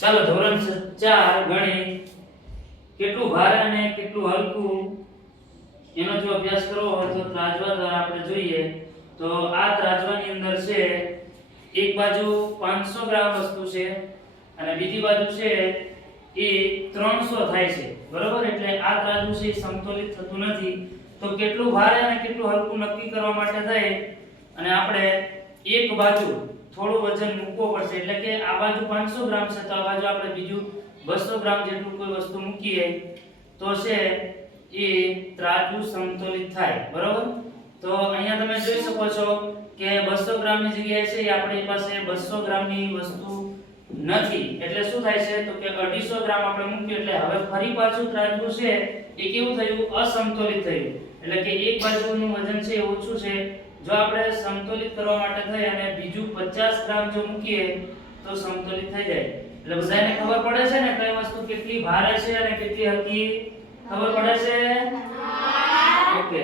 ચાલો ધોરણ 4 ગણિત કેટલું ભારે અને કેટલું હલકું એનો જો અભ્યાસ કરવો હોય તો ત્રાજવા દ્વારા આપણે જોઈએ તો આ ત્રાજવાની અંદર છે એક બાજુ 500 ગ્રામ વસ્તુ છે અને બીજી બાજુ છે એ 300 થાય છે બરોબર એટલે આ ત્રાજવું છે એ સમતોલિત થતું નથી તો કેટલું ભારે અને કેટલું હલકું નક્કી કરવા માટે થાય અને આપણે એક બાજુ થોડું વજન મૂકવો પડશે એટલે કે આ બાજુ 500 ગ્રામ છે તો આ બાજુ આપણે બીજું 200 ગ્રામ જેટલું કોઈ વસ્તુ મૂકીએ તો છે એ ત્રાજવું સમતોલિત થાય બરોબર તો અહીંયા તમે જોઈ શકો છો કે 200 ગ્રામની જગ્યાએ છે એ આપણી પાસે 200 ગ્રામની વસ્તુ નથી એટલે શું થાય છે તો કે 250 ગ્રામ આપણે મૂક્યું એટલે હવે ફરી પાછું ત્રાજવું છે એ કેવું થયું અસમતોલિત થયું એટલે કે એક બાજુનું વજન છે એ ઓછું છે જો આપણે સમતોલિત કરવા માટે થઈ અને બીજું 50 ગ્રામ જો મૂકીએ તો સમતોલિત થઈ જાય એટલે બધાને ખબર પડે છે ને કઈ વસ્તુ કેટલી ભારે છે અને કેટલી હલકી ખબર પડે છે ઓકે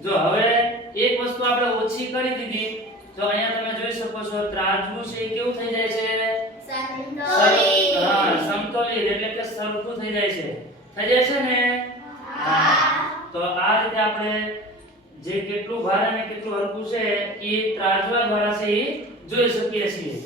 જો હવે એક વસ્તુ આપણે ઓછી કરી દીધી તો અહીંયા તમે જોઈ શકો છો ત્રાજવું છે એ કેવું થઈ જાય છે સમતોલિત એટલે કે સરખું થઈ જાય છે ને તો આ રીતે આપણે જે કેટલું ભારે અને કેટલું હલકું છે એ ત્રાજવા દ્વારા છે એ જોઈ શકીએ છીએ